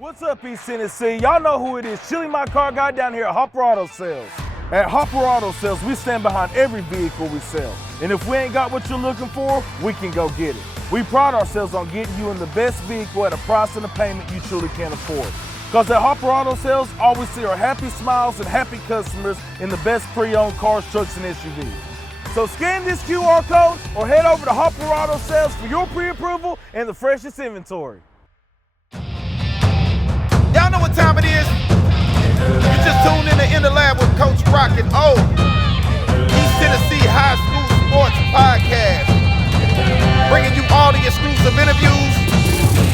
What's up, East Tennessee? Y'all know who it is. Chili My Car Guy down here at Hopper Auto Sales. At Hopper Auto Sales, we stand behind every vehicle we sell. And if we ain't got what you're looking for, we can go get it. We pride ourselves on getting you in the best vehicle at a price and a payment you truly can afford. Because at Hopper Auto Sales, all we see are happy smiles and happy customers in the best pre-owned cars, trucks, and SUVs. So scan this QR code or head over to Hopper Auto Sales for your pre-approval and the freshest inventory. Y'all know what time it is? You just tuned in the lab with Coach Rock and O. East Tennessee High School Sports Podcast. Bringing you all the exclusive interviews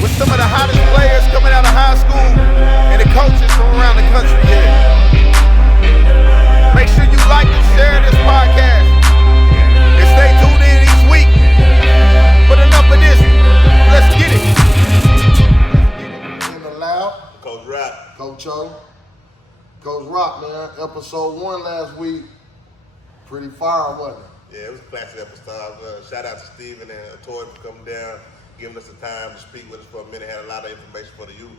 with some of the hottest players coming out of high school and the coaches from around the country here. Make sure you like and share this podcast. And stay tuned in each week. But enough of this. Let's get it. In the lab. Coach Rock. Coach O. Coach Rock, man. Episode 1 last week. Pretty fire, wasn't it? Yeah, it was a classic episode. Shout out to Steven and Tori for coming down, giving us the time to speak with us for a minute. Had a lot of information for the youth.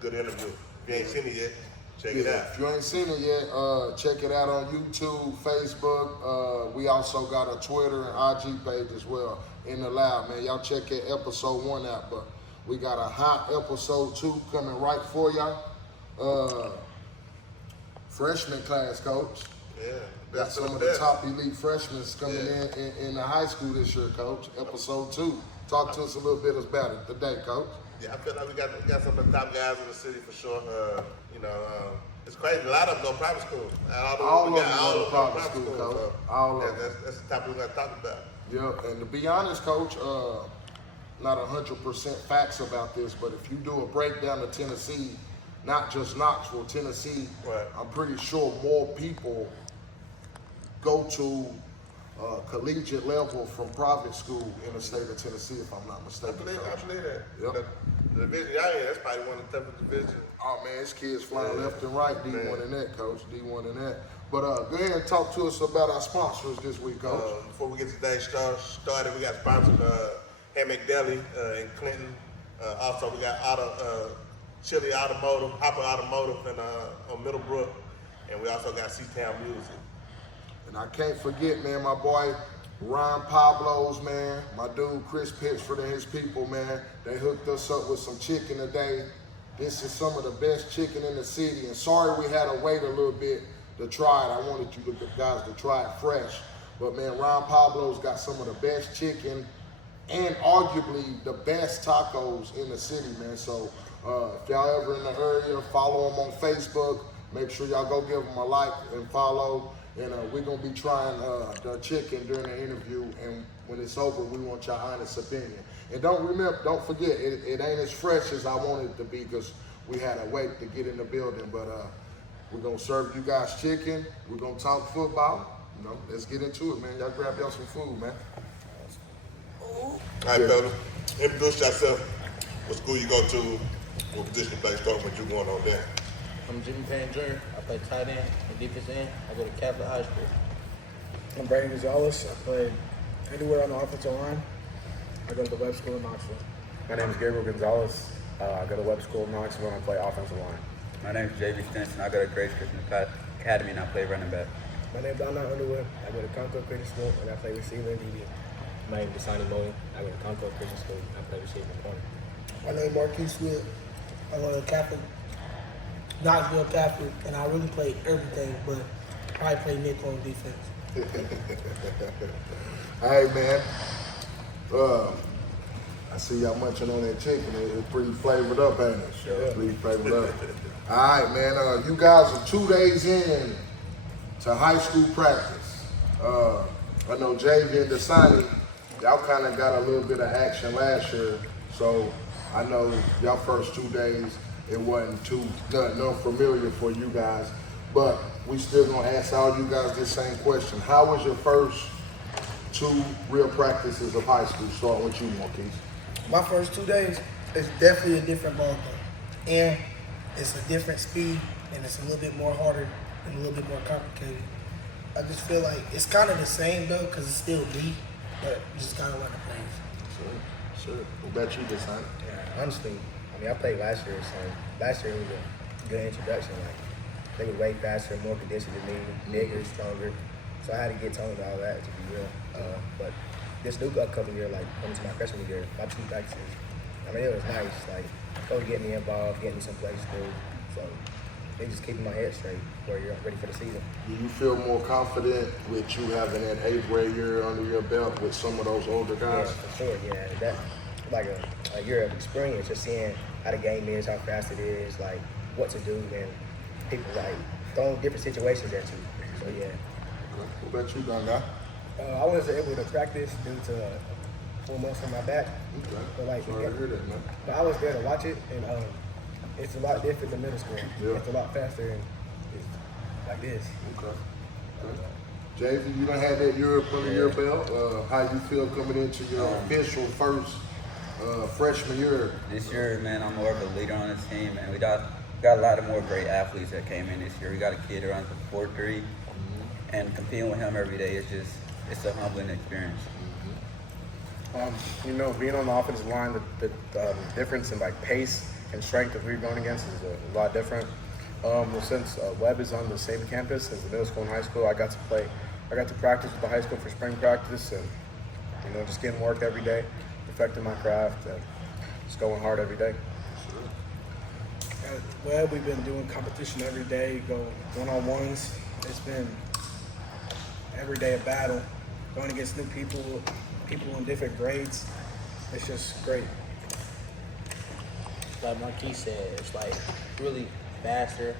Good interview. If you ain't seen it yet, check it out. If you ain't seen it yet, check it out on YouTube, Facebook. We also got a Twitter and IG page as well. In the lab, man. Y'all check that episode 1 out, but we got a hot episode 2 coming right for y'all. Freshman class, Coach. Yeah. Got some of the top elite freshmen coming in the high school this year, Coach. Episode 2. Talk to us a little bit about it today, Coach. Yeah, I feel like we got some of the top guys in the city for sure. It's crazy. A lot of them go private school. All of them go to private school, Coach. So All of them. That's the topic we're going to talk about. Yeah, and to be honest, Coach, not 100% facts about this, but if you do a breakdown of Tennessee, not just Knoxville, Tennessee, right. I'm pretty sure more people go to collegiate level from private school in the state of Tennessee, if I'm not mistaken. I believe that. Yep. The division y'all in, that's probably one of the toughest divisions. Oh man, it's kids flying left and right, D1 and that, Coach, D1 and that. But go ahead and talk to us about our sponsors this week, Coach. Before we get today's started, we got sponsored Hammock Deli in Clinton. Also, we got Chili Automotive, Hopper Automotive on Middlebrook. And we also got C-Town Music. And I can't forget, man, my boy Ron Pablo's, man, my dude Chris Pitchford and his people, man. They hooked us up with some chicken today. This is some of the best chicken in the city. And sorry we had to wait a little bit to try it. I wanted you guys to try it fresh. But man, Ron Pablo's got some of the best chicken and arguably the best tacos in the city, man. So if y'all ever in the area, follow him on Facebook. Make sure y'all go give him a like and follow. And we're going to be trying the chicken during the interview. And when it's over, we want your honest opinion. And don't forget, it ain't as fresh as I wanted it to be because we had to wait to get in the building. But we're going to serve you guys chicken. We're going to talk football. Let's get into it, man. Y'all grab y'all some food, man. All right, brother. Introduce yourself. What school you go to? What position you play? Start with you going on there. I'm Jimmy Payne Jr. I play tight end and defense end. I go to Catholic High School. I'm Brandon Gonzalez. I play anywhere on the offensive line. I go to the Webb School in Knoxville. My name is Gabriel Gonzalez. I go to Webb School in Knoxville and I play offensive line. My name is J.B. Stinson. I go to Grace Christian Academy and I play running back. My name is Donald Underwood. I go to Concord Christian School and I play receiver and DB. My name is Desani Moe. I go to Concord Christian School and I play receiver and corner. My name is Marquise Swift. I go to Catholic, Knoxville Catholic, and I really play everything, but probably play nickel on defense. Hey, man. I see y'all munching on that chicken. It's pretty flavored up, ain't it? Sure. Pretty flavored up. All right, man. You guys are 2 days in to high school practice. I know JV and Desani, y'all kind of got a little bit of action last year, so I know y'all first 2 days, it wasn't nothing unfamiliar for you guys, but we still gonna ask all you guys this same question. How was your first 2 real practices of high school? Starting with you, Marquise. My first 2 days is definitely a different ballgame, and it's a different speed, and it's a little bit more harder and a little bit more complicated. I just feel like it's kind of the same though, because it's still me, but you just kind of learn the plays. Sure. What about you, Desani? Yeah, honestly, I mean, I played last year, so last year was a good introduction. Like, they were way faster, more conditioned than me, bigger, stronger. So I had to get toned to all that, to be real. But this new upcoming year, like, coming to my freshman year, my 2 practices, I mean, it was nice. Like, coach getting me involved, getting me some plays to do. So they just keeping my head straight where you're ready for the season. Do you feel more confident with you having that 8th grade year under your belt with some of those older guys? Yeah, for sure, yeah. That, like a year of experience, just seeing how the game is, how fast it is, like what to do, and people like throwing different situations at you. So yeah. Okay. What about you, Don Guy? I wasn't able to practice due to 4 months on my back. Okay. But like, Sorry to hear that, man. but I was there to watch it, and it's a lot different than middle school. Yeah. It's a lot faster, and it's like this. Okay. JV, you done had that year up under your belt. How you feel coming into your official first freshman year? This year, man, I'm more of a leader on this team, and we got a lot of more great athletes that came in this year. We got a kid who runs a 4.3, and competing with him every day is just, it's a humbling experience. You know, being on the offensive line, the difference in like pace and strength that we're going against is a lot different. Since Webb is on the same campus as the middle school and high school, I got to practice with the high school for spring practice, and you know, just getting work every day, perfecting my craft, and just going hard every day. Well, we've been doing competition every day, go one-on-ones. It's been every day a battle, going against new people in different grades. It's just great. Like Marquis said, it's like really faster.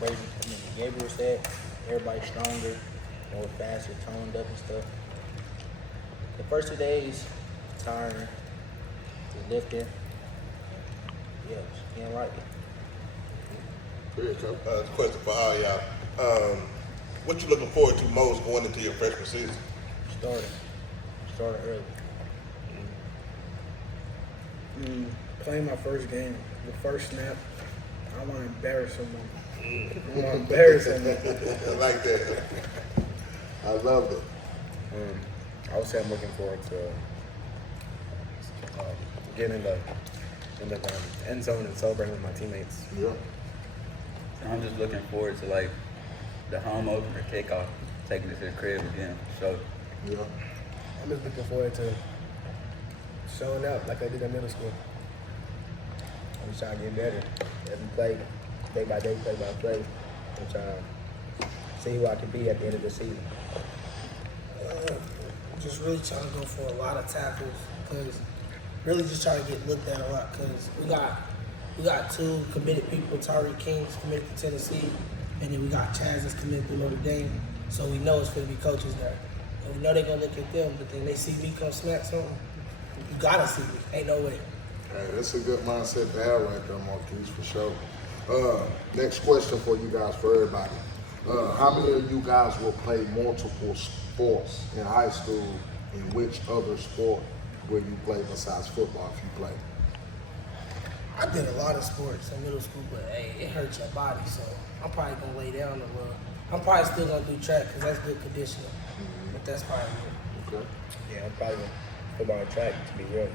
Like Gabriel said, everybody's stronger, more faster, toned up and stuff. The first 2 days, tiring, the lifting, yeah, just can't like it. Question for all y'all. What you looking forward to most going into your freshman season? Starting early. Playing my first game, the first snap, I want to embarrass someone. I want to embarrass someone. I like that. I love it. I would say I'm looking forward to getting in the end zone and celebrating with my teammates. Yeah. So I'm just looking forward to like the home opener kickoff, taking it to the crib again. So Yeah. I'm just looking forward to showing up like I did in middle school. I'm just trying to get better. Every play, day by day, play by play. I'm trying to see who I can be at the end of the season. Just really trying to go for a lot of tackles, because really just trying to get looked at a lot, because we got 2 committed people. Tariq King's committed to Tennessee, and then we got Chaz that's committed to Notre Dame. So we know it's going to be coaches there. And we know they're going to look at them, but then they see me come smack something. You got to see me. Ain't no way. Hey, that's a good mindset to have right there, Marquise, for sure. Next question for you guys, for everybody. How many of you guys will play multiple sports in high school, and which other sport will you play besides football if you play? I did a lot of sports in middle school, but hey, it hurts your body, so I'm probably going to lay down a little. I'm probably still going to do track because that's good conditioning, but that's probably it. Okay. Yeah, I'm probably going to football and track, to be real.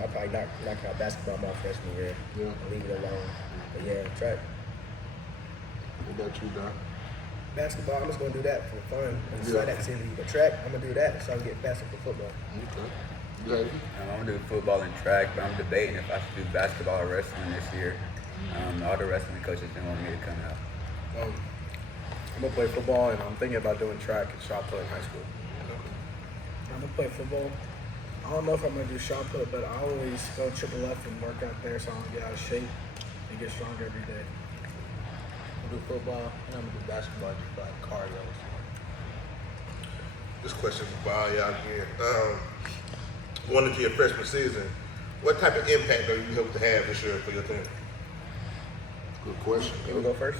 I'll probably knock out basketball my freshman year Yeah. and leave it alone. But yeah, track. What about you, Don? Basketball, I'm just going to do that for fun and side activity. But track, I'm going to do that so I can get faster for football. Okay. Jay? I'm gonna do football and track, but I'm debating if I should do basketball or wrestling this year. All the wrestling coaches didn't want me to come out. I'm gonna play football, and I'm thinking about doing track and shot put in high school. I'm going to play football. I don't know if I'm going to do shot put, but I always go triple F and work out there so I don't get out of shape and get stronger every day. I'm gonna do football and I'm gonna do basketball, just like cardio. This question for all y'all again. Going into your freshman season, what type of impact are you hope to have this year for your team? Good question. You wanna go first?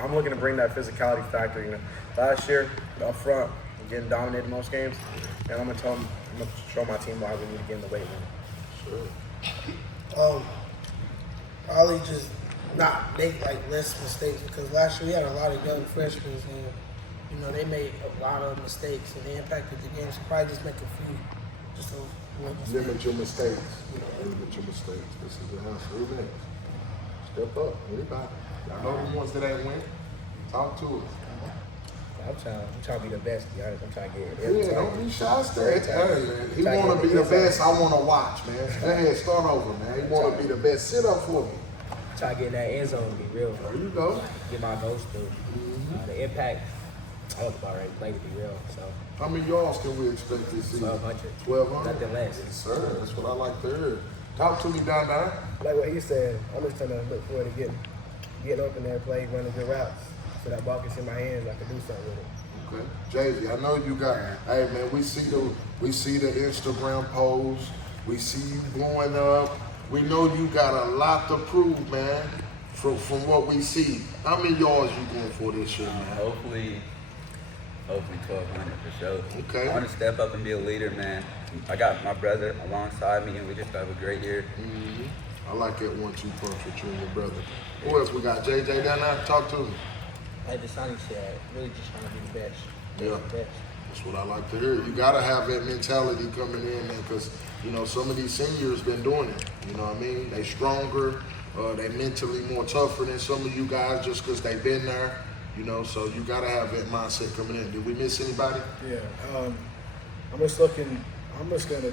I'm looking to bring that physicality factor. You know, last year up front, getting dominated most games, and I'm gonna show my team why we need to get in the weight room. Sure. Probably just not make like less mistakes, because last year we had a lot of young freshmen and you know they made a lot of mistakes and they impacted the game. So probably just make a few, just Limit your mistakes. Limit your mistakes. This is the answer. Who next? Step up. Anybody? Y'all know the ones that ain't win? Talk to us. I'm trying to be the best, to be honest. I'm trying to get Yeah, every don't be shy. Stay. Hey, man. He Try to want to get be the the best. I want to watch, man. Go ahead, start over, man. He want to be the best. Sit up for me. Try to get in that end zone to be real. There you go. Get my goals through. The impact, I was about ready to play to be real. So How many yards can we expect this season? 1,200. 1,200? Nothing less. Yes, sir. That's what I like to hear. Talk to me, Don. Like what he said, I'm just trying to look forward to getting open there, play, running good routes. So that ball gets in my hands, I can do something with it. Okay. Jay-Z, I know you got, hey man, we see the Instagram posts, we see you blowing up. We know you got a lot to prove, man, from what we see. How many yards you going for this year, man? Hopefully 1,200 for sure. Okay. I want to step up and be a leader, man. I got my brother alongside me, and we just have a great year. I like that 1-2 punch with you and your brother. Who else we got? JJ down there? Talk to me. Like Dasani said, really just trying to be the best. Yeah. The best. That's what I like to hear. You gotta have that mentality coming in, man, because some of these seniors been doing it. You know what I mean? They stronger, they mentally more tougher than some of you guys just because they've been there. So you gotta have that mindset coming in. Did we miss anybody? Yeah, I'm just gonna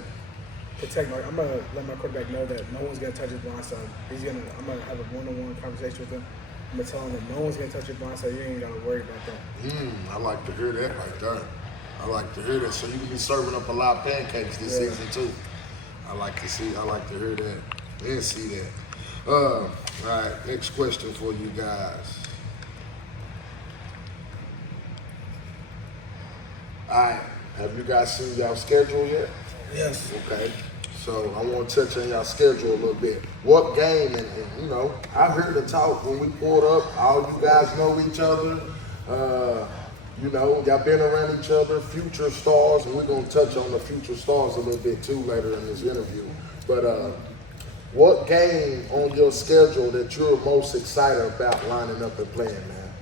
protect I'm gonna let my quarterback know that no one's gonna touch his blind side. I'm gonna have a one-on-one conversation with him. I'm gonna tell him that no one's gonna touch your blind side. You ain't gotta worry about that. I like to hear that right there. I like to hear that. So you can be serving up a lot of pancakes this season too. I like to hear that and see that. All right, next question for you guys. All right, have you guys seen y'all schedule yet? Yes. Okay, so I want to touch on y'all schedule a little bit. What game, and I heard the talk when we pulled up, all you guys know each other. Y'all been around each other, future stars, and we're going to touch on the future stars a little bit too later in this interview. But what game on your schedule that you're most excited about lining up and playing, man?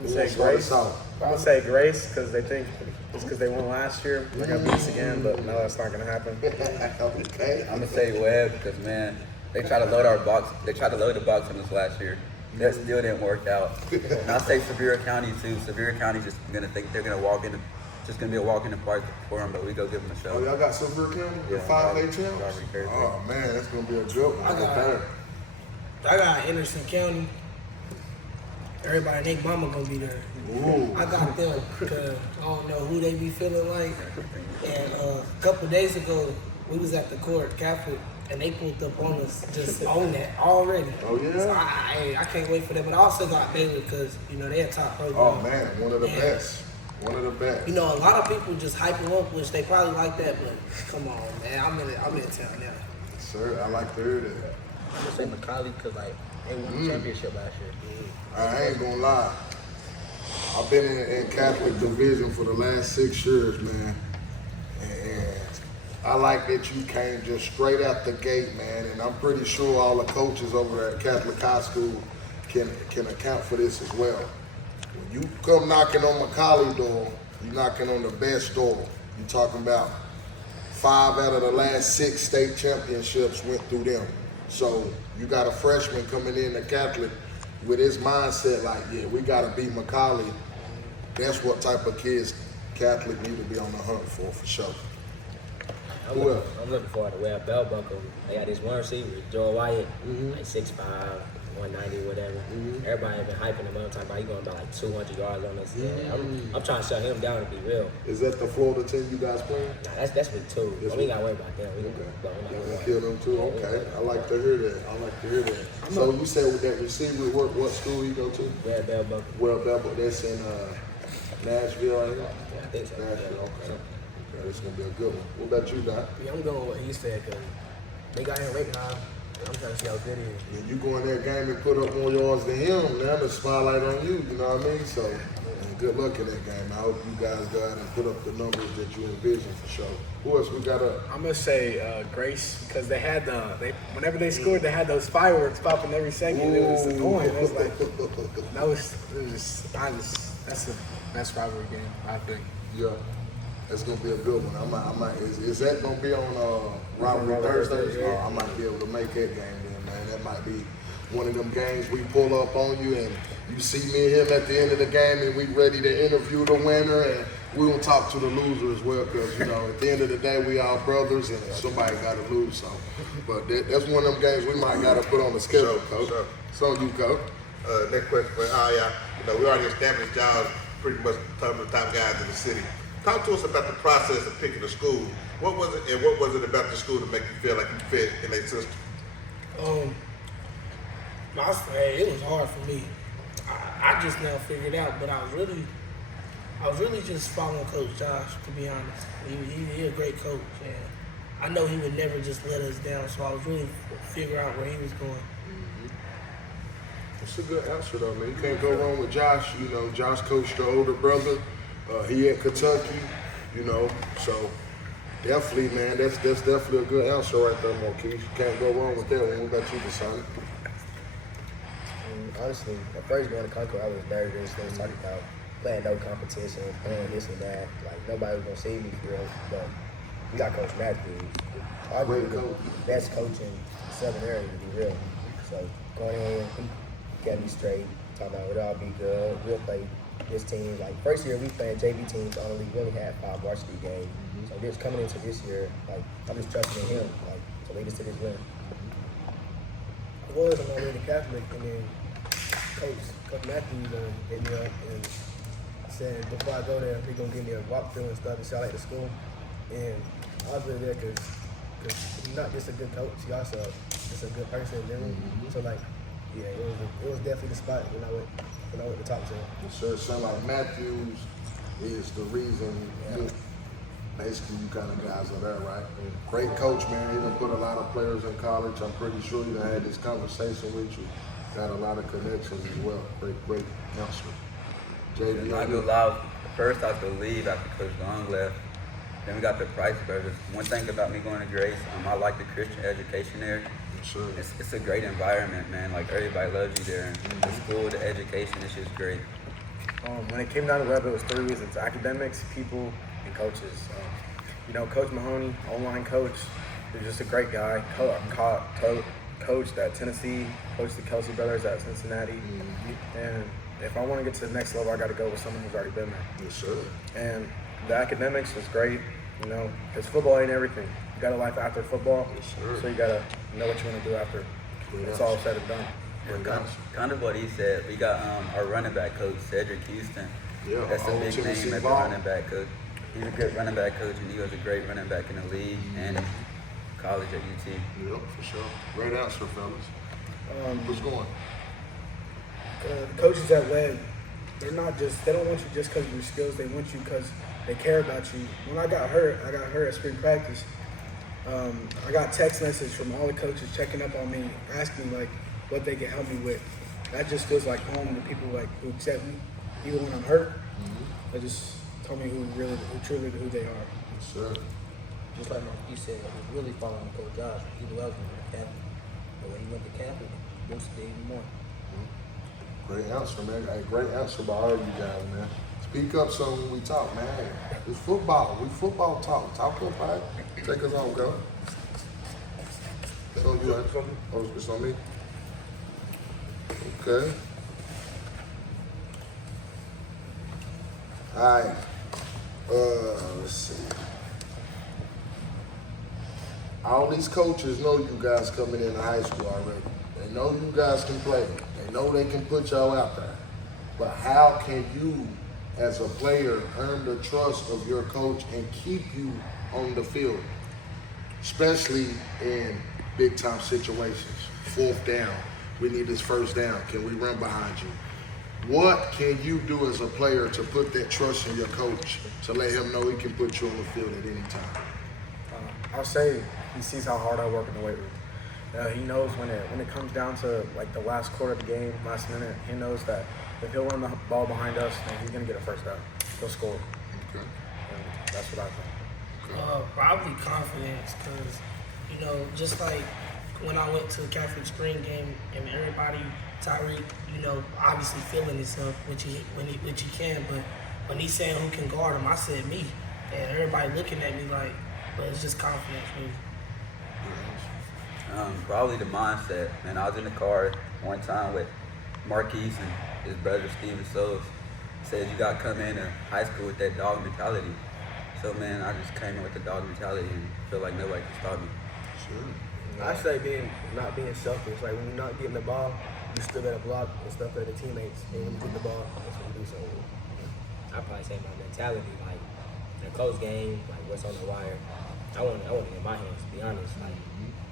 I'm gonna say Grace. I'm gonna say Grace because they think it's because they won last year. They got beat us again, but no, that's not gonna happen. Okay. I'm gonna say Webb because, man, they tried to load our box. They tried to load the box on us last year. That still didn't work out. And I say Sevier County too. Sevier County just gonna think they're gonna walk in. Just gonna be a walk in the park for them, but we go give them a show. Oh, y'all got Sevier County? The 5A champs? Oh man, that's gonna be a good one. I got Henderson County. Everybody, they mama gonna be there. Ooh. I got them because I don't know who they be feeling like. And a couple days ago, we was at the court, Catholic, and they pulled up on us just on that already. Oh yeah? So I can't wait for them. But I also got Baylor because they a top program. Oh man, one of the best. One of the best. A lot of people just hype them up, which they probably like that, but come on, man, I'm in town now. Sir, I like to hear that. I'm gonna say McCallie because they won the championship last year. I ain't gonna lie. I've been in Catholic division for the last 6 years, man. And I like that you came just straight out the gate, man. And I'm pretty sure all the coaches over at Catholic High School can account for this as well. When you come knocking on McCallie door, you're knocking on the best door. You're talking about 5 out of the last 6 state championships went through them. So you got a freshman coming in to Catholic with his mindset like, yeah, we got to beat McCallie. That's what type of kids Catholic need to be on the hunt for sure. I'm looking forward to Webb Bell Buckle. They got this one receiver, Joel Wyatt, like 6'5", 190, whatever. Everybody been hyping him up, talking about he going about like 200 yards on us. I'm trying to shut him down to be real. Is that the Florida team you guys playing? Nah, that's with 2. We ain't got to worry about them. We gonna kill them too? Okay. I like to hear that. So you said with that receiver, what school you go to? Webb Bell Buckle. Webb Bell Buckle. That's in Nashville, right? Yeah, I think so. Nashville, okay. This is gonna be a good one. What about you, Doc? Yeah, I'm going with what he said because they got him right now. I'm trying to see how good he is. And you go in that game and put up more yards than him, now the spotlight on you, you know what I mean? So, good luck in that game. I hope you guys go out and put up the numbers that you envision for sure. Who else we got up? I'm gonna say Grace because they had whenever they scored, they had those fireworks popping every second. It was annoying. It was like that's the best rivalry game, I think. Yeah. That's gonna be a good one. Is that gonna be on Rivalry Thursdays? Yeah. I might be able to make that game then, man. That might be one of them games we pull up on you and you see me and him at the end of the game and we ready to interview the winner and we will talk to the loser as well because, at the end of the day, we all brothers and somebody got to lose. So, but that's one of them games we might got to put on the schedule, Coach. Sure. It's on you, Coach. Next question for we already established y'all pretty much some of the top guys in the city. Talk to us about the process of picking a school. What was it, and what was it about the school to make you feel like you fit in their system? It was hard for me. I just now figured out, but I was really just following Coach Josh, to be honest. He a great coach, and I know he would never just let us down, so I was really figuring out where he was going. That's a good answer, though, man. You can't go wrong with Josh. Josh coached your older brother. He at Kentucky, so definitely, man, that's definitely a good answer right there, Marquise. You can't go wrong with that one. What about you, Deshaun? Honestly, at first going to Concord, I was nervous. They was talking about playing no competition, playing this and that. Like, nobody was going to see me for real. But we got Coach Matthews. Arguably the best coach in the Southern area, to be real. So going in, he kept me straight, talking about it'll all be good. We'll play this team. Like, first year we playing JV teams only. We only had 5 varsity games. So just coming into this year, like, I'm just trusting in him, like, to lead us to this win. I was on my way to Catholic, and then Coach Matthews hit me up and said before I go there, he's gonna give me a walkthrough and stuff to shout out the school. And I was really there because he's not just a good coach, he also just a good person in general. So it was definitely the spot when I went to talk to him. Sure, it sounds like Matthews is the reason. Basically, you kind of guys are there, right? Great coach, man. He done put a lot of players in college. I'm pretty sure he done had this conversation with you. Got a lot of connections as well. Great answer. JV. I go loud. First, I could leave after Coach Long left. Then we got the Price brothers. One thing about me going to Grace, I like the Christian education there. Sure. It's a great environment, man. Like, everybody loves you there. The school, the education, it's just great. When it came down to Webb, it was 3 reasons: academics, people, and coaches. Coach Mahoney, O-line coach, is just a great guy. Coached at Tennessee, coached the Kelsey brothers at Cincinnati. And if I want to get to the next level, I got to go with someone who's already been there. Yes, sir. And the academics is great, because football ain't everything. You got a life after football, Yes, sir. so you got to know what you want to do after it's all said and done. And kind of what he said, we got our running back coach, Cedric Houston. Yeah, That's a old big Tennessee name as a ball. running back coach. He's a good running back coach, and he was a great running back in the league and in college at UT. Yep, for sure. Great answer, fellas. What's going? The coaches at Webb, they don't want you just because of your skills. They want you because they care about you. When I got hurt at spring practice. I got text message from all the coaches checking up on me, asking me what they can help me with. That just feels like home to people who accept me, even when I'm hurt. They just told me who truly who they are. Yes, sir. Just like you said, he was really following Coach Josh. He loved him at Catholic. But when he went to Catholic, it boosted it even more. Great answer, man. Hey, great answer by all you guys, man. Speak up some when we talk, man. It's football. We football talk. Talk up, right? Take us on, go. It's on you, right? Oh, it's on me? Okay. All right. Let's see. All these coaches know you guys coming into high school already. They know you guys can play. They know they can put y'all out there. But how can you, as a player, earn the trust of your coach and keep you on the field? Especially in big time situations. 4th down. We need this 1st down. Can we run behind you? What can you do as a player to put that trust in your coach to let him know he can put you on the field at any time? I'll say he sees how hard I work in the weight room. He knows when it comes down to the last quarter of the game, last minute, he knows that if he'll run the ball behind us, then he's gonna get a 1st down. He'll score. Okay. And that's what I think. Probably confidence, because just like when I went to the Catholic spring game and everybody, Tyreek, obviously feeling himself, which he can, but when he's saying who can guard him, I said me. and everybody looking at me like, but it's just confidence, really. Probably the mindset. Man, I was in the car one time with Marquise and his brother Steven Souls. Said you got to come into high school with that dog mentality. So man, I just came in with the dog mentality and feel like nobody can stop me. I say not being selfish. Like when you're not getting the ball, you still got to block and stuff for the teammates. And when you get the ball, that's what you do. So I probably say my mentality, like the close game, like what's on the wire. I want it in my hands. To be honest, like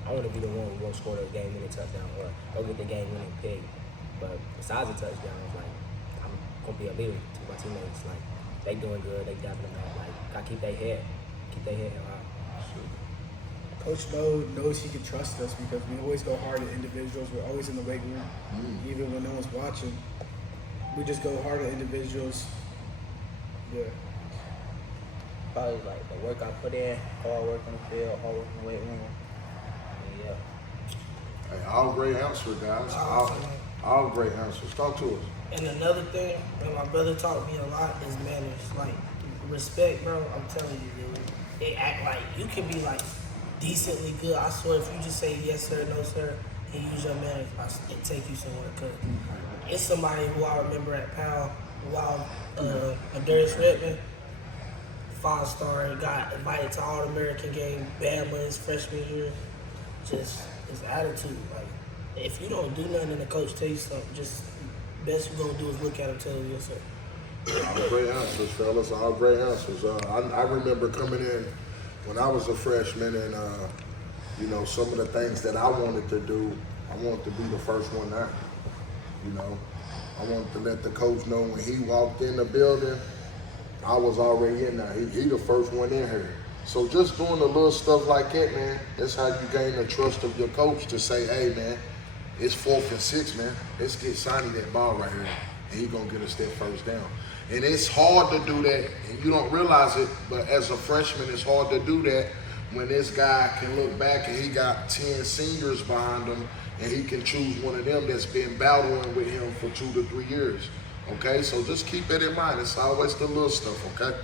I want to be the one who won't score the game-winning touchdown or go get the game-winning pick. But besides the touchdowns, like I'm gonna be a leader to my teammates. Like they doing good, they dapping them up. Like gotta keep their head held out. Coach knows he can trust us because we always go hard at individuals. We're always in the weight room, even when no one's watching. We just go hard at individuals. Yeah. Probably like the work I put in, hard work on the field, hard work in the weight room. And yeah. Hey, all great answers, guys. All great answers. Talk to us. And another thing that my brother taught me a lot is manners. Like respect, bro. I'm telling you, dude. They act like you can be like decently good. I swear, if you just say yes sir, no sir, and use your manners, it take you somewhere. Cause it's somebody who I remember at Powell while Darius Redmond, 5-star, got invited to All-American game, Bama his freshman year. Just his attitude, like if you don't do nothing and the coach tell you something, just best you're gonna do is look at him, tell him yes sir. All great answers, fellas. All great answers. I remember coming in when I was a freshman, and you know, some of the things that I wanted to do, I wanted to be the first one there. You know, I wanted to let the coach know when he walked in the building, I was already in there. He the first one in here. So just doing the little stuff like that, man, that's how you gain the trust of your coach to say, hey, man, it's 4th and 6, man. Let's get Sonny that ball right here, and he gonna get us that first down. And it's hard to do that, and you don't realize it, but as a freshman, it's hard to do that when this guy can look back and he got 10 seniors behind him, and he can choose one of them that's been battling with him for 2 to 3 years. Okay, so just keep that in mind. It's always the little stuff, okay?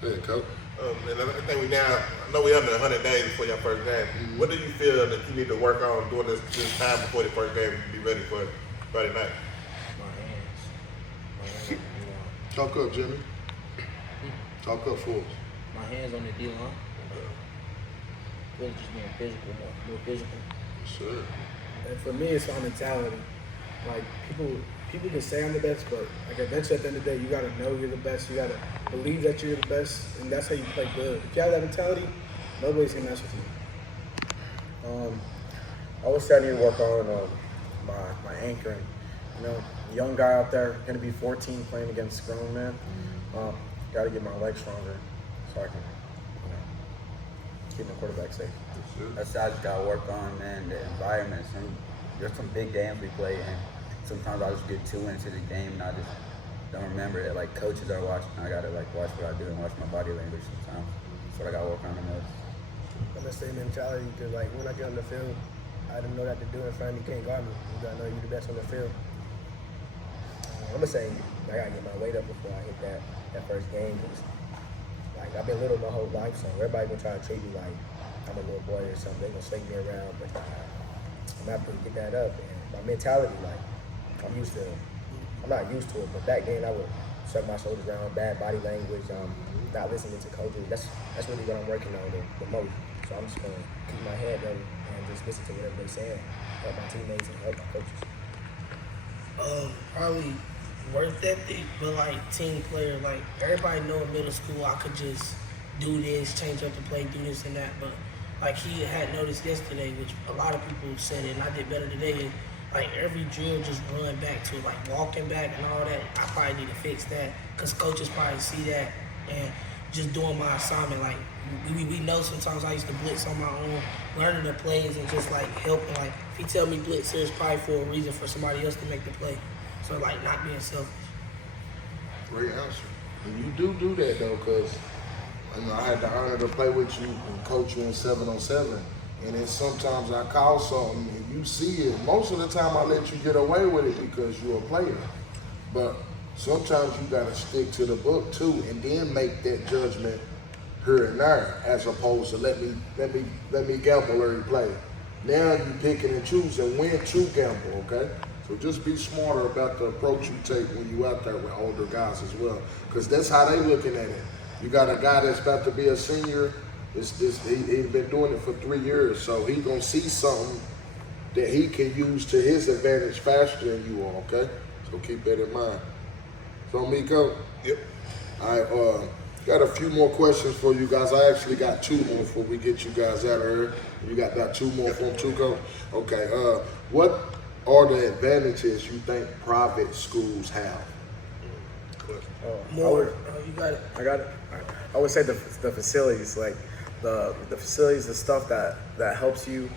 There you go. And I think I know we're under 100 days before your first game. What do you feel that you need to work on during this time before the first game to be ready for Friday night? My hands, Talk up, Jimmy. Talk up for us. my hands on the D-line. Really just being physical, more physical. Sure. And for me, it's our mentality. Like people can say I'm the best, but like eventually at the end of the day, you gotta know you're the best. You gotta believe that you're the best, and that's how you play good. If you have that mentality, nobody's gonna mess with you. I was starting to work on my anchoring. You know, young guy out there, gonna be 14 playing against grown men. Got to get my legs stronger so I can, keep my quarterback safe. That's what I just gotta work on, man. The environment. There's some big games we play, and sometimes I just get too into the game and I just don't remember that like coaches are watching. I gotta like watch what I do and watch my body language sometimes. That's what I gotta work on the most. I'm gonna say mentality because like when I get on the field, I didn't know that to do in front of me. You can't guard me. You gotta know you're the best on the field. I'm gonna say I gotta get my weight up before I hit that first game. Cause like I've been little my whole life, so everybody gonna try to treat me like I'm a little boy or something. They gonna slink me around, but I'm not gonna get that up. And my mentality, like I'm not used to it, but back then I would shut my shoulders down, bad body language, not listening to coaches. That's really what I'm working on the most. So I'm just gonna keep my head up and just listen to whatever they're saying, help my teammates and help my coaches. Probably work ethic, but like team player. Like everybody know in middle school I could just do this, change up the play, do this and that. But like he had noticed yesterday, which a lot of people said it, and I did better today. Like every drill, just run back to it, like walking back and all that. I probably need to fix that because coaches probably see that and just doing my assignment. Like we know sometimes I used to blitz on my own, learning the plays and just like helping. Like if he tell me blitz here, it's probably for a reason for somebody else to make the play. So like not being selfish. Great answer. And you do that though, because I had the honor to play with you and coach you in 7-on-7. And then sometimes I call something and you see it. Most of the time I let you get away with it because you're a player. But sometimes you gotta stick to the book too and then make that judgment here and there, as opposed to let me gamble every play. Now you picking and choosing when to gamble, okay? So just be smarter about the approach you take when you out there with older guys as well, because that's how they looking at it. You got a guy that's about to be a senior. He's been doing it for 3 years, so he gonna see something that he can use to his advantage faster than you are, okay? So keep that in mind. So Miko? Yep. I got a few more questions for you guys. I actually got 2 more before we get you guys out of here. You got about 2 more from Tuco? Okay, what are the advantages you think private schools have? More. You got it. I got it. I would say the facilities, like the facilities, the stuff that helps you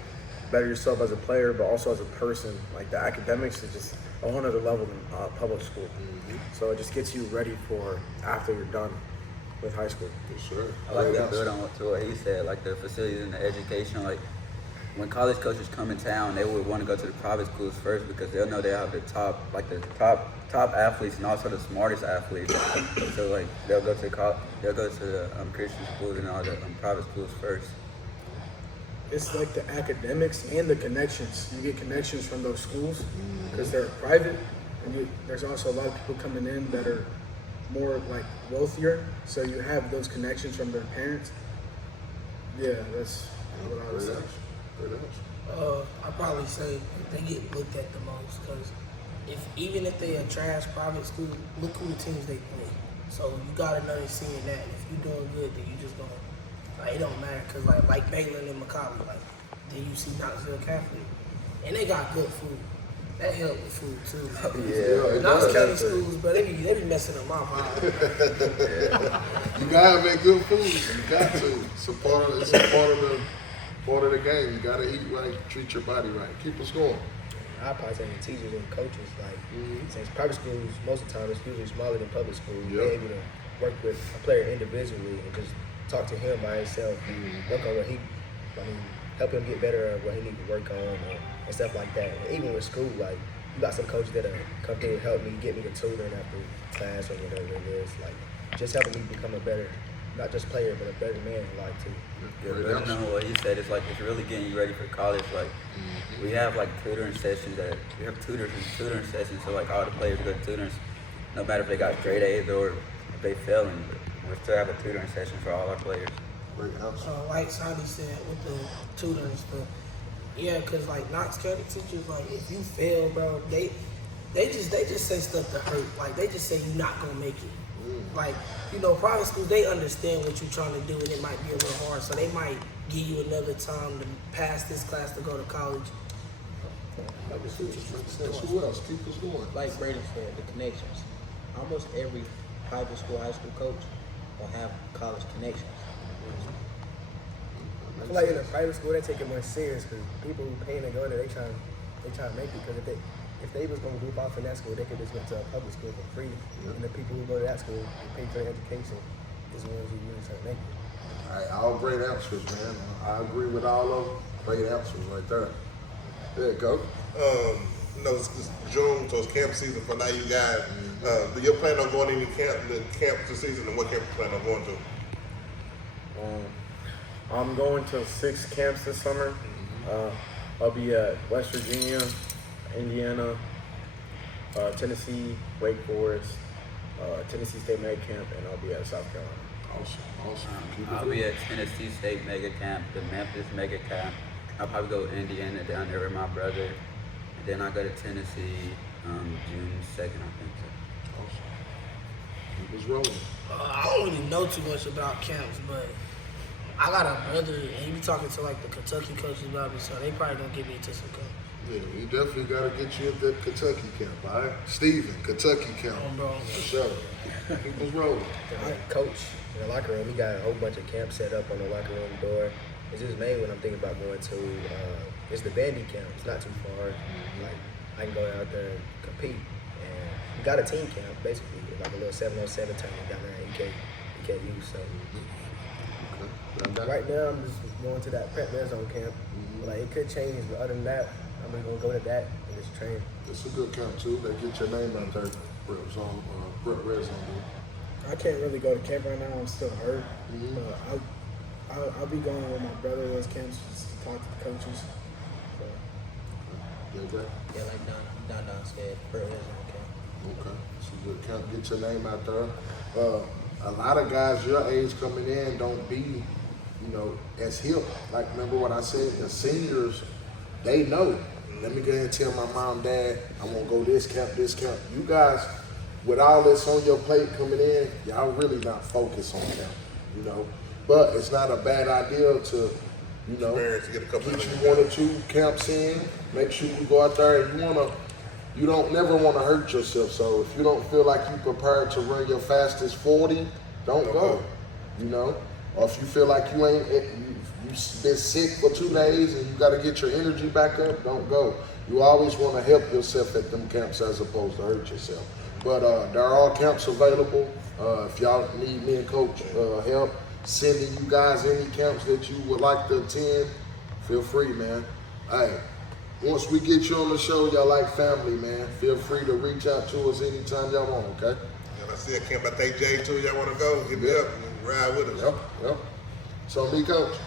better yourself as a player, but also as a person. Like the academics is just a whole other level than public school. Mm-hmm. So it just gets you ready for after you're done with high school. Yes, sir. I like to build on what he said, like the facilities and the education. Like when college coaches come in town, they would want to go to the private schools first because they'll know they have the top athletes and also the smartest athletes. So like they'll go to the Christian schools and all the private schools first. It's like the academics and the connections. You get connections from those schools because they're private, and there's also a lot of people coming in that are more like wealthier. So you have those connections from their parents. Yeah, that's what I would say. I probably say they get looked at the most because even if they a trash private school, look who the teams they play. So you gotta know they're seeing that. If you're doing good, then you just gonna it don't matter because like Baylor and Macaulay, then you see Knoxville Catholic, and they got good food. That helped with food too. Yeah, Knox County schools, but they be messing up my mind. You gotta make good food. You got to. It's a part of the game. You gotta eat right, treat your body right. Keep us going. I probably say the teachers and coaches, since private schools, most of the time it's usually smaller than public schools, they're able to work with a player individually and just talk to him by himself, work on what help him get better at what he needs to work on and stuff like that. And even with school, like you got some coaches that come through and help me, get me to tutoring after class or whatever it is, like just helping me become a better, not just player, but a better man in life too. Yeah, building on what he said, it's like it's really getting you ready for college. Like we have like tutoring sessions we have tutoring sessions, so like all the players go to tutoring, no matter if they got straight A's or if they failing, we still have a tutoring session for all our players. Like Sonny said with the tutoring stuff, yeah, because like Knox County teachers, like if you fail, bro, they just say stuff to hurt. Like they just say you're not gonna make it. Like, private schools, they understand what you're trying to do and it might be a little hard, so they might give you another time to pass this class to go to college. Who else? Keep us going. Like Brady said, the connections. Almost every private school, high school coach will have college connections. I feel like in a private school they take it more serious because people who paying to go there, they try to make it because if they was gonna group off in that school, they could just went to a public school for free. And the people who go to that school and pay for their education is the ones who really try to make it. All right, all great answers, man. I agree with all of them. Great answers right there. There you go. It's June, so it's camp season for now, you guys. Do you plan on going any camp this season, and what camp you plan on going to? I'm going to 6 camps this summer. I'll be at West Virginia, Indiana, Tennessee, Wake Forest, Tennessee State Mega Camp, and I'll be at South Carolina. Awesome. I'll be at Tennessee State Mega Camp, the Memphis Mega Camp. I'll probably go to Indiana down there with my brother. And then I'll go to Tennessee June 2nd, I think so. Awesome. Keep us rolling. I don't really know too much about camps, but I got a brother, and he be talking to like the Kentucky coaches about me, so they probably gonna get me into some camps. Yeah, we definitely got to get you at that Kentucky camp, all right? Steven, Kentucky camp. For sure. Keep us rolling. Coach, in the locker room, we got a whole bunch of camps set up on the locker room door. It's just mainly what I'm thinking about going to. It's the bandy camp. It's not too far. Like I can go out there and compete. And we got a team camp, basically, like a little 7-on-7 tournament down there at EKU. So right now, I'm just going to that prep red zone camp. Like it could change, but other than that, I'm gonna go to that and just train. It's a good camp too. They get your name out there, prep red zone, dude. I can't really go to camp right now. I'm still hurt. But I'll be going with my brother to those camps just to talk to the coaches. So. Yeah, like downstairs. Okay. So you can't get your name out there. A lot of guys your age coming in don't be, as hip. Like, remember what I said? The seniors, they know. Let me go ahead and tell my mom, dad, I want to go this camp. You guys, with all this on your plate coming in, y'all really not focused on camp, But it's not a bad idea to, Experience to get a couple get of you 1 or 2 camps in. Make sure you go out there and you don't never want to hurt yourself. So if you don't feel like you prepared to run your fastest 40, don't go. Or if you feel like you've been sick for 2 days and you got to get your energy back up, don't go. You always want to help yourself at them camps as opposed to hurt yourself. But there are all camps available. If y'all need me and Coach help sending you guys any camps that you would like to attend, feel free, man. Hey, once we get you on the show, y'all like family, man. Feel free to reach out to us anytime y'all want, okay? And I see a camp I think Jay too. Y'all want to go? Hit me up and ride with us. Yep. So me, Coach.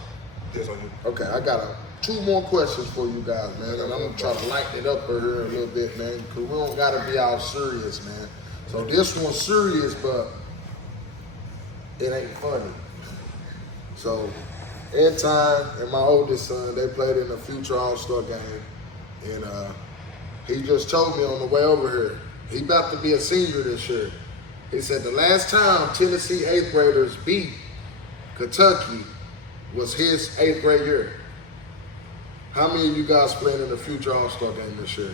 Just on you. Okay, I got 2 more questions for you guys, man, and I'm gonna try to lighten it up for here a little bit, man, because we don't gotta be all serious, man. So this one's serious, but it ain't funny. So, Anton and my oldest son, they played in the Future All-Star game, and he just told me on the way over here, he about to be a senior this year. He said the last time Tennessee 8th graders beat Kentucky was his 8th grade year. How many of you guys playing in the Future All-Star game this year?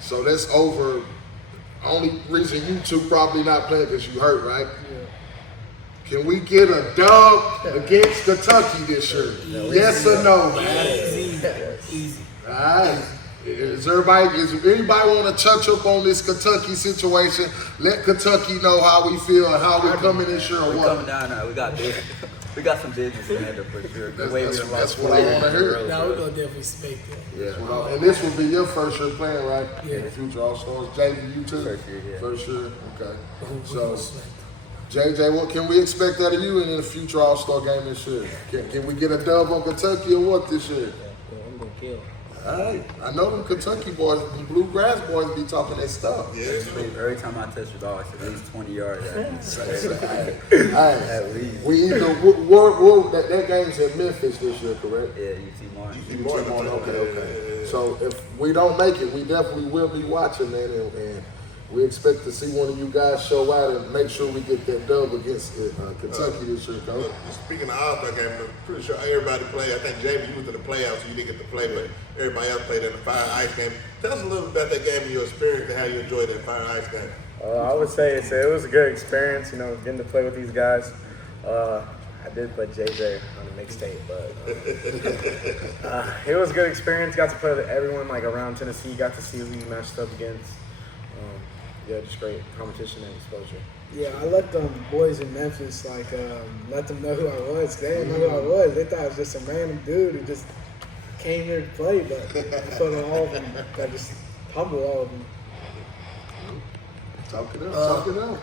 So that's over. Only reason you 2 probably not playing because you hurt, right? Yeah. Can we get a dub against Kentucky this year? No, yes or no, man? Easy. All right. Does anybody want to touch up on this Kentucky situation? Let Kentucky know how we feel and how we're coming this year. We're coming down now. We got some business in there for sure. That's what I want to hear. No, we're going to definitely speak that. Yeah. And this will be your first year playing, right? Yeah. The Future All-Stars. JJ, you too? First year, yeah. First year? Okay. So, JJ, what can we expect out of you in the Future All-Star game this year? Can we get a dub on Kentucky or what this year? Yeah, I'm going to kill. All right. I know them Kentucky boys, the Bluegrass boys be talking their stuff. Yeah. Every time I touch the ball, it's at least 20 yards. All right. At least. We either that game's in Memphis this year, correct? Yeah, UT Martin. UT Martin. Okay. So if we don't make it, we definitely will be watching, man, and we expect to see one of you guys show out and make sure we get that dub against Kentucky this year, Coach. Speaking of All-Star game, I'm pretty sure everybody played. I think, Jamie, you was in the playoffs, so you didn't get to play, but everybody else played in the Fire and Ice game. Tell us a little bit about that game and your experience and how you enjoyed that Fire and Ice game. I would say it was a good experience, getting to play with these guys. I did play JJ on the mixtape, but it was a good experience. Got to play with everyone around Tennessee. Got to see who you matched up against. Just great competition and exposure. Yeah, I let them boys in Memphis let them know who I was. They didn't know who I was. They thought I was just a random dude who just came here to play. But I put on all of them. I just humble all of them. Talk it up.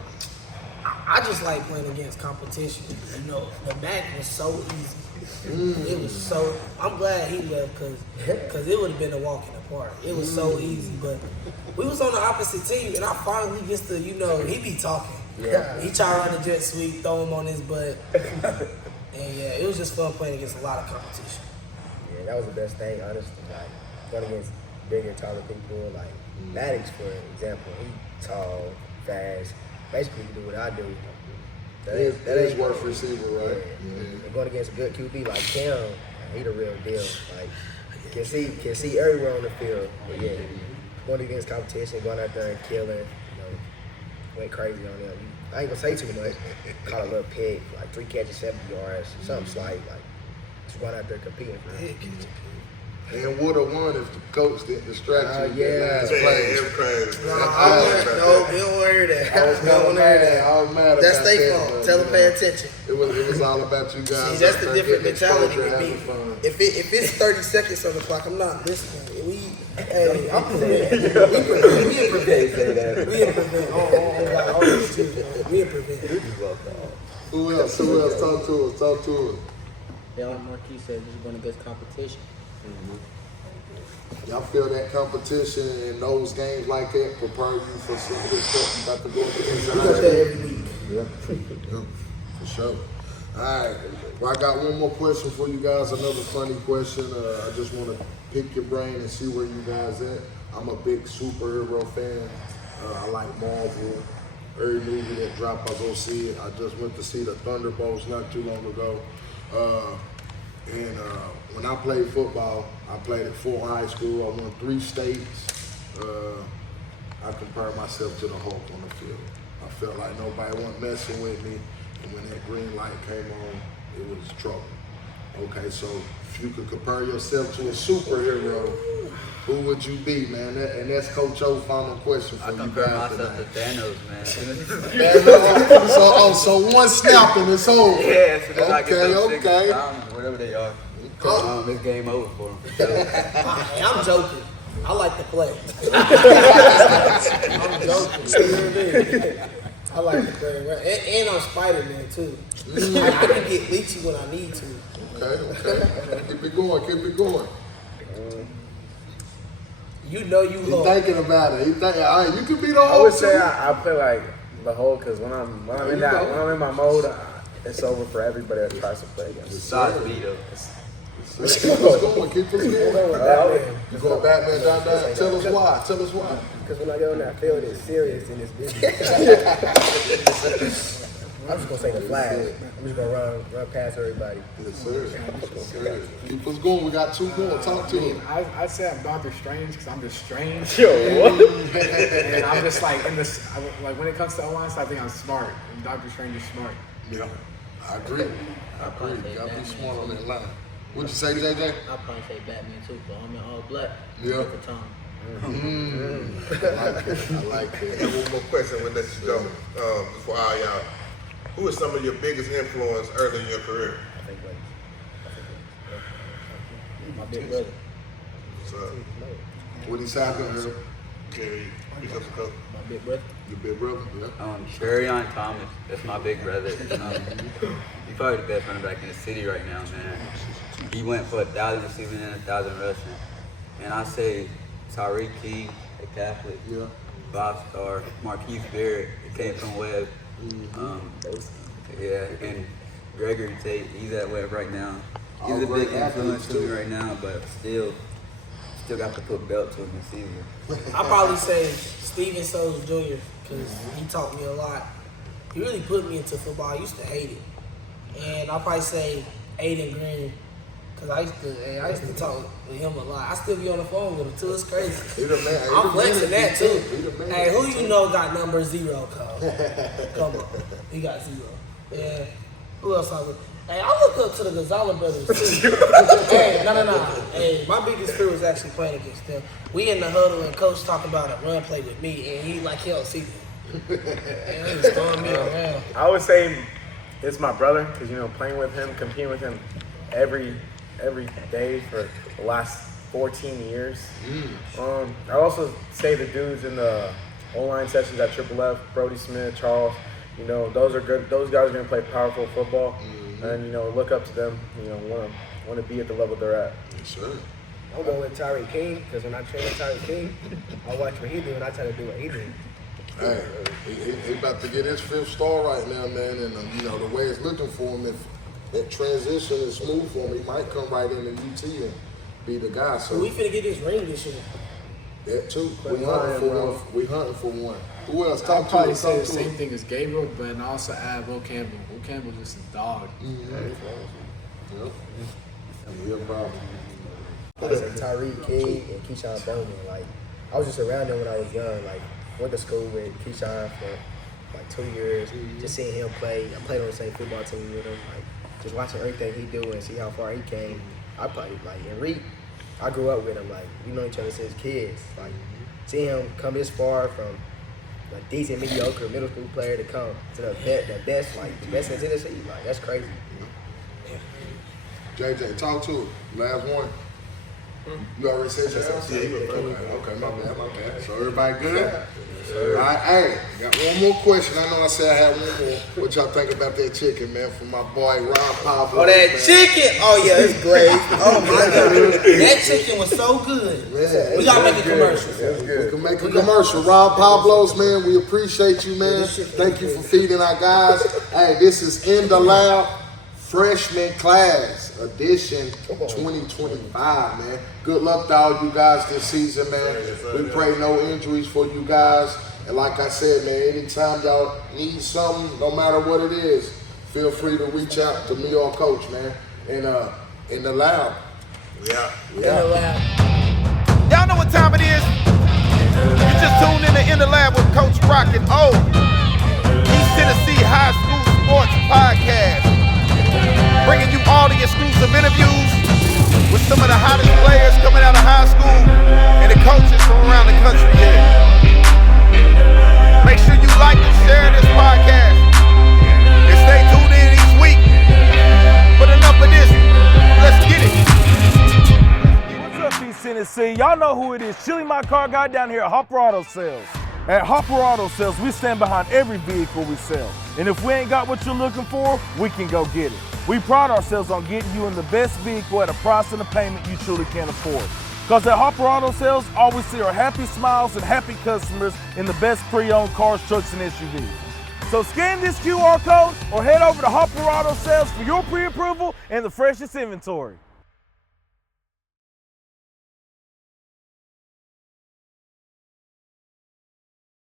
I just like playing against competition. The MAC was so easy. It was so. I'm glad he left because it would have been a walk in the park. It was so easy, but we was on the opposite team, and I finally gets to he be talking. Yeah. He try to run the jet sweep, throw him on his butt, and yeah, it was just fun playing against a lot of competition. Yeah, that was the best thing, honestly. Going against bigger, taller people, Maddox, for example. He tall, fast. Basically, you do what I do. That is worth receiver, right? Yeah. And going against a good QB like Cam, he the real deal. Can see everywhere on the field. But yeah, going against competition, going out there and killing, went crazy on them. I ain't gonna say too much. Caught a little pick, 3 catches, 70 yards, something slight, just going out there competing for it. And would have won if the coach didn't distract you. It was crazy. No, we don't hear that. I was mad about that's that. their fault. Tell them pay attention. It was all about you guys. See, that's the different mentality with me. If it's 30 seconds on the clock, I'm not listening. Hey, I'm prepared. We in prevent. We in prevent. Oh, we in prevent. Who else? Talk to us. Yeah, like Marquis said, just going against competition. Y'all feel that competition in those games like that prepare you for some of this stuff you got to go against? We got that every week. Yeah, for sure. All right, well, I got one more question for you guys. Another funny question. I just want to pick your brain and see where you guys at. I'm a big superhero fan. I like Marvel. Every movie that dropped, I go see it. I just went to see the Thunderbolts not too long ago. When I played football, I played at Fort High School. I won 3 states. I compared myself to the Hulk on the field. I felt like nobody wasn't messing with me. And when that green light came on, it was trouble. Okay, so if you could compare yourself to a superhero, who would you be, man? And that's Coach O's final question for I you compare guys myself to tonight. Thanos, man. So one snap and it's over. Yeah, so then I get those Okay. signals, whatever they are. It's game over for them. I'm joking. I like to play. I'm joking. You know what I mean? I like to play. And I'm Spider-Man too. I can get leechy when I need to. Okay. Keep it going. You know you He's Hulk. thinking about it. All right, you could be the I Hulk would say too. I play like the Hulk because when I'm in my mode, it's over for everybody that tries to play against. Besides me, though. Keep us going. You go Batman down. Tell us why. Because when I get on that field, it's serious and it's busy. I'm just gonna say the Flash. I'm just gonna run past everybody. Yes, sir. Keep us going. We got 2 more. Talk to him. I'd say I'm Doctor Strange because I'm just strange. Yo, what? And I'm just like in this. Like when it comes to O-line, I think I'm smart. And Doctor Strange is smart. Yeah, I agree. You gotta be smart on that line. What'd you say, JJ? I'll probably say Batman too, but I'm in all black. Yeah. At the time. I like it. And one more question when let you go. For all y'all. Who is some of your biggest influence early in your career? I think My big brother. So, What he say? I couldn't hear him. Jerry, because of coach. My big brother. Your big brother? Yeah. Sherion Thomas, that's my big brother. He's probably the best running back in the city right now, man. He went for 1,000 receiving and 1,000 rushing. And I say Tyreek King, a Catholic, Yeah. 5-star, Marquise Barrett, it came from Webb. Yeah, and Gregory Tate, he's at Webb right now. He's a big influence to me right now, but still got to put belts on his season. I'll probably say Steven Souls Jr. because he taught me a lot. He really put me into football. I used to hate it. And I'll probably say Aiden Green because I used to talk with him a lot. I still be on the phone with him too. It's crazy. He the man. I'm flexing that too. He the man. Hey, who you know got number 0, Cole? Come on. He got 0. Yeah. Who else I would? Hey, I look up to the Gonzalez brothers too. Hey, no. Hey, my biggest fear was actually playing against them. We in the huddle and coach talking about a run play with me, and he like he don't see me. And he was throwing me around. I would say it's my brother because playing with him, competing with him every day for the last 14 years. I also say the dudes in the O-line sessions at Triple F, Brody Smith, Charles. Those are good. Those guys are gonna play powerful football, and look up to them. Want to be at the level they're at. Yes, sir. I'm going with Tyreek King because when I train Tyreek King, I watch what he do and I try to do what he do. Hey, he about to get his 5th star right now, man. And the way it's looking for him, if that transition is smooth for him, he might come right into UT and be the guy. So We finna get his ring this year. that too. We hunting for one. Who else? I'll Talk to probably us. say Talk the to same us. thing as Gabriel, but I also add Will Campbell. Will Campbell's just a dog. Yep. Real problem. I say Tyreek King and Keyshawn Bowman. Like, I was just around him when I was young. Like, went to school with Keyshawn for like 2 years. Just seeing him play. I played on the same football team with him. Like, just watching everything he do and see how far he came. I played and Reed. I grew up with him. Like, we know each other since kids. Like, seeing him come this far from a decent, mediocre middle school player to come to the best in Tennessee. Like, that's crazy. JJ, talk to him. Last one. I say Tyreek King. 'Cause when I train Tyreek King, I play on the same football team with him. Like, just watching everything he do and see how far he came. I played on the same football team with him. Like, just watching him come this far from a decent, mediocre middle school player to come to the best in Tennessee. Like, that's crazy. JJ, talk to him. Last one. You already said yourself? Okay, my bad. So everybody good? All right, hey, got one more question. I know I said I had one more. What y'all think about that chicken, man, from my boy Ron Pablo? Oh, that chicken! Oh, yeah, it's glazed. Oh, my God. That chicken was so good. Man, We got to make a commercial. we can make a commercial. Ron Pablo's, man, we appreciate you, man. Thank you for feeding our guys. Hey, this is In the Lab Freshman Class Edition 2025, man. Good luck to all you guys this season, man. We pray no injuries for you guys. And like I said, man, anytime y'all need something, no matter what it is, feel free to reach out to me or Coach, man. And In the Lab. Yeah. Y'all know what time it is? You just tuned in the Lab with Coach Rocket O. East Tennessee High School Sports Podcast. Bringing you all the exclusive interviews with some of the hottest players coming out of high school and the coaches from around the country here. Make sure you like and share this podcast. And stay tuned in each week. But enough of this. Let's get it. What's up, East Tennessee? Y'all know who it is. Chili My Car Guy down here at Hopper Auto Sales. At Hopper Auto Sales, we stand behind every vehicle we sell. And if we ain't got what you're looking for, we can go get it. We pride ourselves on getting you in the best vehicle at a price and a payment you truly can afford. Because at Hopper Auto Sales, all we see are happy smiles and happy customers in the best pre-owned cars, trucks, and SUVs. So scan this QR code or head over to Hopper Auto Sales for your pre-approval and the freshest inventory.